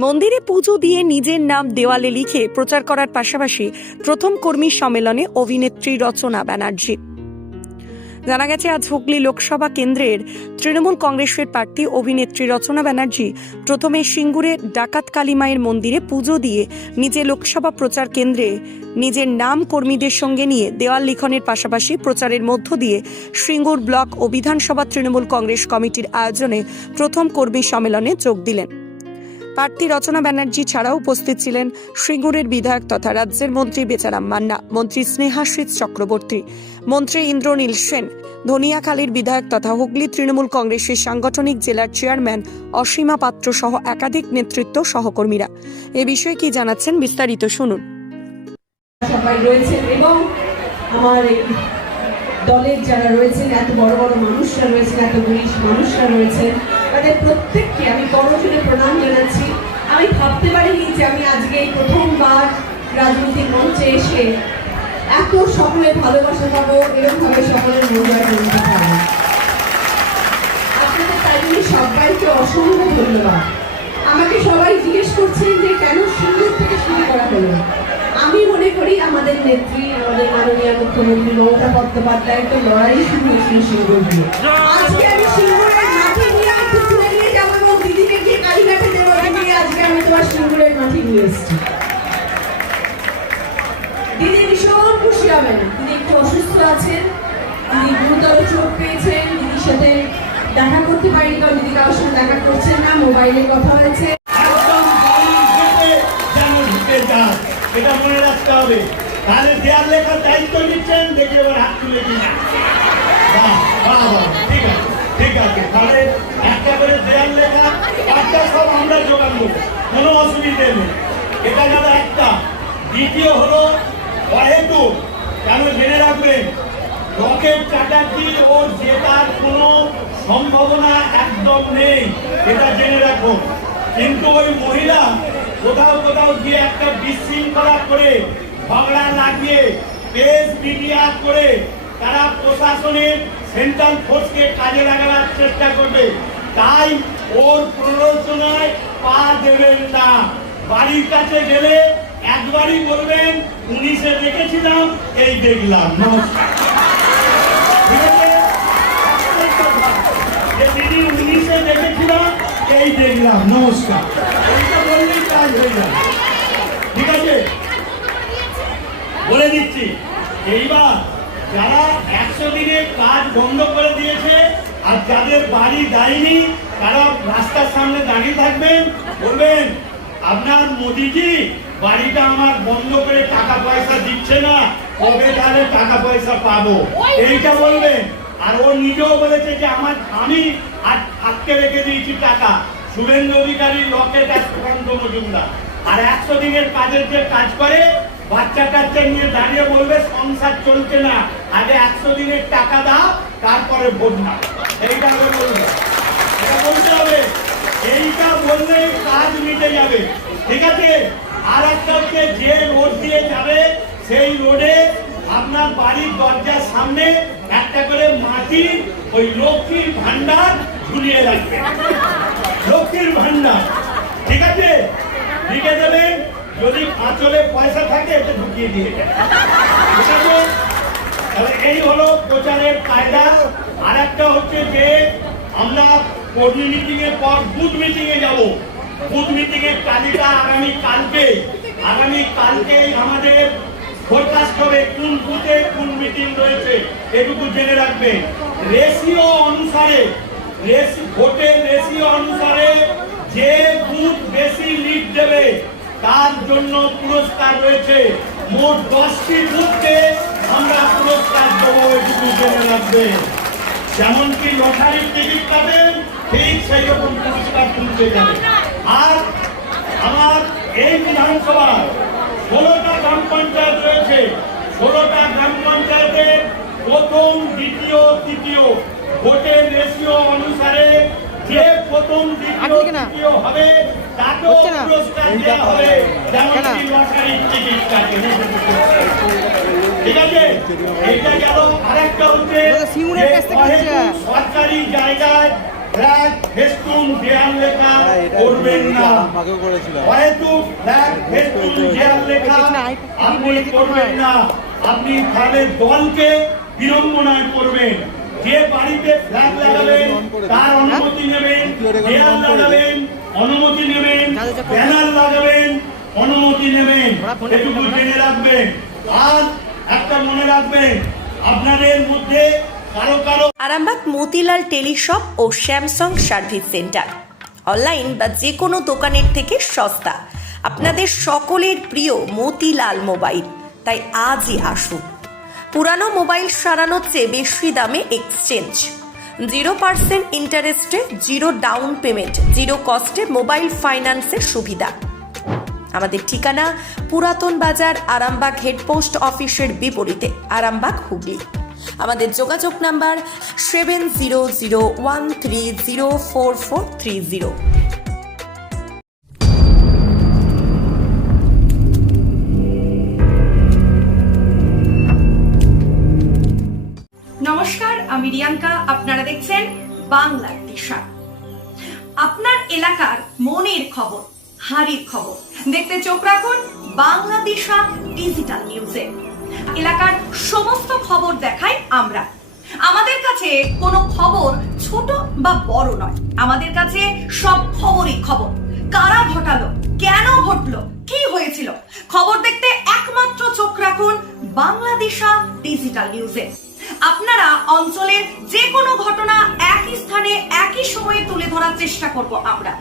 মন্দিরে পুজো দিয়ে নিজের নাম দেওয়ালে লিখে প্রচার করার পাশাপাশি প্রথম কর্মী সম্মেলনে অভিনেত্রী রচনা ব্যানার্জি। জানা গেছে, আজ হুগলি লোকসভা কেন্দ্রের তৃণমূল কংগ্রেসের প্রার্থী অভিনেত্রী রচনা ব্যানার্জি প্রথমে সিঙ্গুরে ডাকাত কালীমায়ের মন্দিরে পুজো দিয়ে নিজে লোকসভা প্রচার কেন্দ্রে নিজের নাম কর্মীদের সঙ্গে নিয়ে দেওয়াল লিখনের পাশাপাশি প্রচারের মধ্য দিয়ে সিঙ্গুর ব্লক ও বিধানসভা তৃণমূল কংগ্রেস কমিটির আয়োজনে প্রথম কর্মী সম্মেলনে যোগ দিলেন। প্রার্থী রচনা ব্যানার্জি ছাড়াও উপস্থিত ছিলেন সিঙ্গুরের বিধায়ক তথা রাজ্যের মন্ত্রী বেচারাম মান্না, মন্ত্রী স্নেহাশ্রিত চক্রবর্তী, মন্ত্রী ইন্দ্রনীল সেন, ধনিয়াখালীর বিধায়ক তথা হুগলি তৃণমূল কংগ্রেসের সাংগঠনিক জেলার চেয়ারম্যান অসীমা পাত্র সহ একাধিক নেতৃত্ব সহকর্মীরা। এ বিষয়ে কি জানাচ্ছেন বিস্তারিত শুনুন। দলের যারা রয়েছেন, এত বড় বড় মানুষরা রয়েছেন, এত পুলিশ মানুষরা রয়েছেন তাদের প্রত্যেককে আমি করজোরে প্রণাম জানাচ্ছি। আমি ভাবতে পারিনি যে আমি আজকে এই প্রথমবার রাজনৈতিক মঞ্চে এসে এত সকলের ভালোবাসা পাবো এরকমভাবে সকলের মন জয় করে নিতে পারব। আপনাদের তাই জন্য সবাইকে অসংখ্য ধন্যবাদ। আমাকে সবাই জিজ্ঞেস করছেন যে কেন সুন্দর থেকে শুরু করা হলো? আমি মনে করি আমাদের নেত্রী আমাদের মাননীয় মুখ্যমন্ত্রী মমতা বন্দ্যোপাধ্যায়ের তো লড়াই শুরু হয়েছিল সিঙ্গুর দিয়ে আজকে আমি সিঙ্গুরের দিদি ভীষণ খুশি হবেন। দিদি একটু অসুস্থ আছেন, দিদি গুরুতর চোট পেয়েছেন, দিদির সাথে দেখা করতে পারিনি, কারণ দিদি কারোর সাথে দেখা করছেন না মোবাইলে কথা হয়েছে। এটা মনে রাখতে হবে। তাহলে দেয়াল লেখার দায়িত্ব নিচ্ছেন, দেখি এবার হাত তুলে ঠিক আছে ঠিক আছে। তাহলে একটা করে দেয়াল লেখা একটা সব আমরা জোগান দেবো, কোনো অসুবিধে নেই। এটা গেল একটা। দ্বিতীয় হলো অহেতু, কেন জেনে রাখবেন? রকেট চ্যাটার্জি ও জেতার কোনো সম্ভাবনা একদম নেই, এটা জেনে রাখো কিন্তু ওই মহিলা কোথাও কোথাও গিয়ে একটা বিশৃঙ্খলা করে ঝগড়া লাগিয়ে প্রেস মিডিয়া করে তারা প্রশাসনের সেন্ট্রাল ফোর্সকে কাজে লাগানোর চেষ্টা করবে। তাই ওর প্ররোচনায় পা দেবেন না। বাড়ির কাছে গেলে একবারই বলবেন, পুলিশে দেখেছিলাম, এই দেখলাম। উনিশে দেখেছিলাম, এই দেখলাম। নমস্কার। ঠিক আছে? বলে দিচ্ছি, এইবার যারা একশো দিনে কাজ বন্ধ করে দিয়েছে আর যাদের বাড়ি দেয়নি তারা রাস্তার সামনে দাঁড়িয়ে থাকবেন, বলবেন আপনার মোদিজি বাড়িটা আমার বন্ধ করে টাকা পয়সা দিচ্ছে না কবে তাহলে টাকা পয়সা পাবো? এইটা বলবেন। আর ও নিজেও বলেছে যে আমার আমি আর আটকে রেখে দিয়েছি টাকা। শুভেন্দু অধিকারী লকেট সুকান্ত মজুমদার। আর একশো দিনের কাজের যে কাজ করে বাচ্চা কাচ্চা নিয়ে দাঁড়িয়ে বলবে সংসার চলছে না। আগে একশো দিনের টাকা দাও তারপরে ভোট না এইটা আগে বলবে এটা বলতে হবে। এইটা বললে কাজ মিটে যাবে। ঠিক আছে? আর একটা হচ্ছে যে রোড দিয়ে যাবে, সেই রোডে আপনার বাড়ির দরজার সামনে একটা করে মাটি, ওই লক্ষ্মীর ভান্ডার ঝুলিয়ে রাখবে। লক্ষ্মীর ভান্ডার ঠিক আছে? লিখে দেবেন, যদি আঁচলে পয়সা থাকে এটা ঢুকিয়ে দিয়ে। ঠিক আছে? তাহলে এই হলো প্রচারের কায়দা। আর একটা হচ্ছে যে আমরা কর্মী মিটিং এর পর বুথ মিটিং এ যাব। বুথ মিটিং এর তালিকা আগামী কালকে। আগামী কালকেই আমাদের ফোরকাস্ট হবে কোন বুথে কোন মিটিং রয়েছে। এটুকু জেনে রাখবেন। রেশিও অনুসারে ভোটের রেশিও অনুসারে যে বুথ বেশি লিড দেবে, তার জন্য পুরস্কার রয়েছে। মোট দশটি বুথকে আমরা পুরস্কার দেবো, এটুকু জেনে রাখবেন। যেমন কি লটারির টিকিট পাবেন ঠিক সেই রকম পুরস্কার তুলতে যাবে আর আমার এই বিধানসভায় ষোলোটা গ্রাম পঞ্চায়েত রয়েছে। ষোলোটা গ্রাম পঞ্চায়েতের প্রথম দ্বিতীয় তৃতীয় ভোটের রেশিও অনুসারে যে প্রথম দ্বিতীয় তৃতীয় হবে তাকেও পুরস্কার দেওয়া হবে। যেমন লটারির টিকিট কাটে ঠিক আছে? এইটা গেল আরেকটা হচ্ছে সিঙ্গুরের কাছ থেকে যে হচ্ছে। সরকারি জায়গায় ফ্ল্যাগ ফেস্টুন দেয়াল লেখা করবেন না। হয়তো ফ্ল্যাগ ফেস্টুন দেয়াল লেখা আপনি করবেন না। আপনি তাহলে দলকে বিড়ম্বনায় করবেন। যে বাড়িতে ফ্ল্যাগ লাগাবেন তার অনুমতি নেবেন দেয়াল লাগাবেন অনুমতি নেবেন ব্যানার লাগাবেন অনুমতি নেবেন। এটুকু জেনে রাখবেন। আর একটা মনে রাখবেন, আপনাদের মধ্যে কারও কারও আরামবাগ, মতিলাল টেলিশপ ও স্যামসাং সার্ভিস সেন্টার। অনলাইন বা যে কোনো দোকানের থেকে সস্তা। আপনাদের সকলের প্রিয় মতিলাল মোবাইল। তাই আজই আসুন। পুরানো মোবাইল সারানোর চেয়ে বেশি দামে এক্সচেঞ্জ। জিরো পার্সেন্ট ইন্টারেস্টে, জিরো ডাউন পেমেন্ট, জিরো কস্টে মোবাইল ফাইন্যান্সের সুবিধা। আমাদের ঠিকানা পুরাতন বাজার আরামবাগ হেডপোস্ট অফিসের বিপরীতে, আরামবাগ হুগলি। আমাদের যোগাযোগ number seven zero zero one three zero four four three zero. নমস্কার, আমি রিয়াঙ্কা। আপনারা দেখছেন বাংলার দিশা। আপনার এলাকার মনের খবর হাড়ির খবর। দেখতে চোখ রাখুন বাংলাদেশা ডিজিটাল নিউজে এলাকার সমস্ত খবর দেখাই আমরা। আমাদের কাছে কোনো খবর ছোট বা বড় নয়। আমাদের কাছে সব খবরই খবর। কারা ঘটালো, কেন ঘটলো, কি হয়েছিল? খবর দেখতে একমাত্র চোখ রাখুন বাংলাদেশা ডিজিটাল নিউজে আপনারা অঞ্চলের যে কোনো ঘটনা একই স্থানে একই সময়ে তুলে ধরার চেষ্টা করব আমরা।